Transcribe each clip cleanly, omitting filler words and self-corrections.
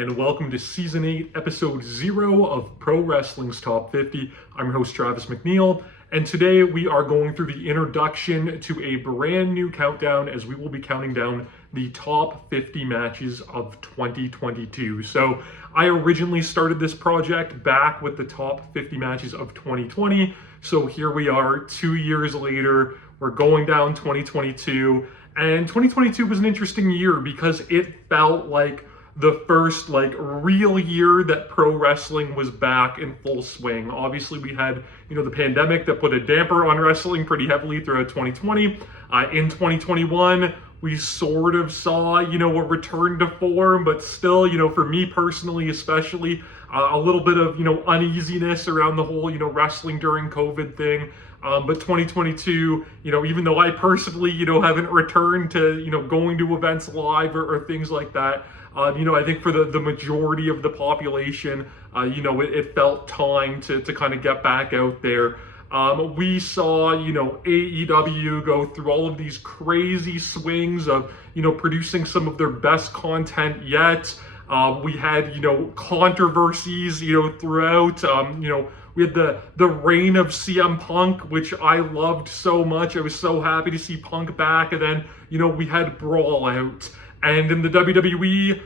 and welcome to Season 8, Episode 0 of Pro Wrestling's Top 50. I'm your host, Travis McNeil, and today we are going through the introduction to a brand new countdown as we will be counting down the top 50 matches of 2022. So I originally started this project back with the top 50 matches of 2020. So here we are 2 years later, we're going down 2022. And 2022 was an interesting year because it felt like the first real year that pro wrestling was back in full swing. Obviously we had, the pandemic that put a damper on wrestling pretty heavily throughout 2020. In 2021, we sort of saw, a return to form, but still, for me personally, especially a little bit of, uneasiness around the whole, wrestling during COVID thing. But 2022, even though I personally, haven't returned to, going to events live or things like that, I think for the majority of the population, it felt time to kind of get back out there. We saw, AEW go through all of these crazy swings of, producing some of their best content yet. We had, controversies, throughout, we had the reign of CM Punk, which I loved so much. I was so happy to see Punk back. And then, we had Brawl Out. And in the WWE,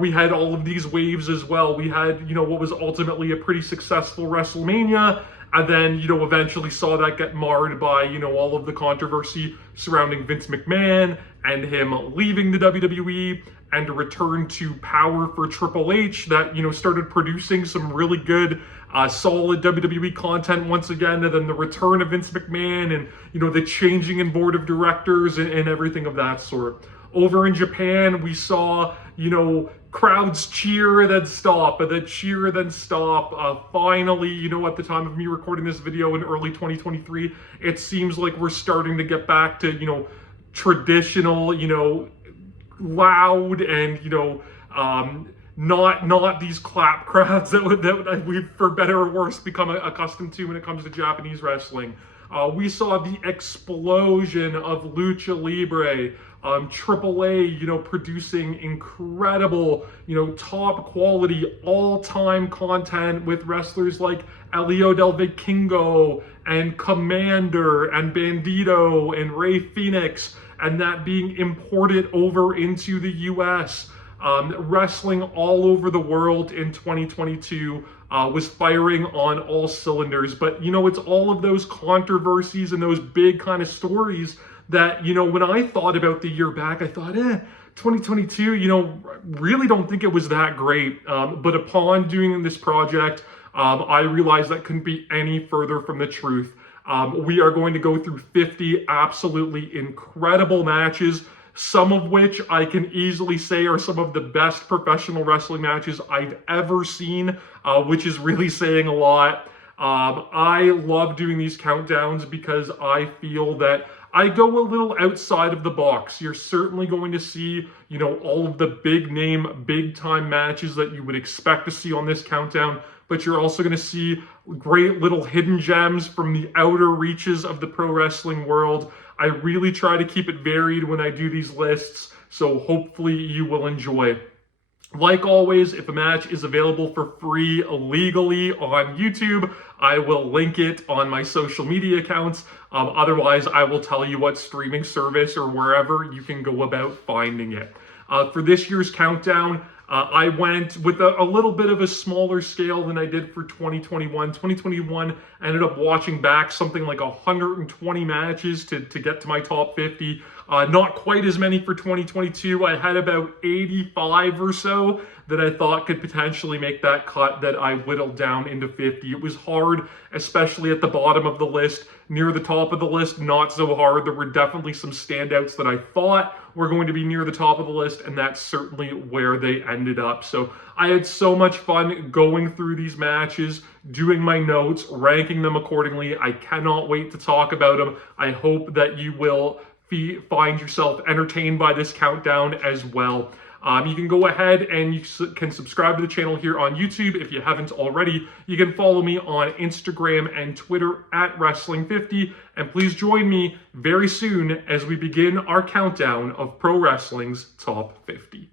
we had all of these waves as well. We had, what was ultimately a pretty successful WrestleMania. And then, eventually saw that get marred by, all of the controversy surrounding Vince McMahon and him leaving the WWE and a return to power for Triple H that, started producing some really good, solid WWE content once again. And then the return of Vince McMahon and, the changing in board of directors and everything of that sort. Over in Japan, we saw, crowds cheer, then stop, and then cheer, then stop. Finally, at the time of me recording this video in early 2023, it seems like we're starting to get back to, traditional, loud and, not these clap crowds that we've, for better or worse, become accustomed to when it comes to Japanese wrestling. We saw the explosion of Lucha Libre, AAA, producing incredible, top quality, all-time content with wrestlers like Elio Del Vikingo and Commander and Bandito and Rey Fenix, and that being imported over into the US. Wrestling all over the world in 2022 was firing on all cylinders. But, it's all of those controversies and those big kind of stories that, when I thought about the year back, I thought, 2022, really don't think it was that great. But upon doing this project, I realized that couldn't be any further from the truth. We are going to go through 50 absolutely incredible matches, some of which I can easily say are some of the best professional wrestling matches I've ever seen, which is really saying a lot. I love doing these countdowns because I feel that I go a little outside of the box. You're certainly going to see, all of the big name, big time matches that you would expect to see on this countdown, but you're also going to see great little hidden gems from the outer reaches of the pro wrestling world. I really try to keep it varied when I do these lists, so hopefully you will enjoy. Like always, if a match is available for free legally on YouTube, I will link it on my social media accounts. Otherwise, I will tell you what streaming service or wherever you can go about finding it. For this year's countdown, I went with a little bit of a smaller scale than I did for 2021. 2021, I ended up watching back something like 120 matches to get to my top 50. Not quite as many for 2022. I had about 85 or so that I thought could potentially make that cut that I whittled down into 50. It was hard, especially at the bottom of the list. Near the top of the list, not so hard. There were definitely some standouts that I thought were going to be near the top of the list, and that's certainly where they ended up. So I had so much fun going through these matches, doing my notes, ranking them accordingly. I cannot wait to talk about them. I hope that you will find yourself entertained by this countdown as well. You can go ahead and you can subscribe to the channel here on YouTube if you haven't already. You can follow me on Instagram and Twitter at Wrestling50. And please join me very soon as we begin our countdown of pro wrestling's top 50.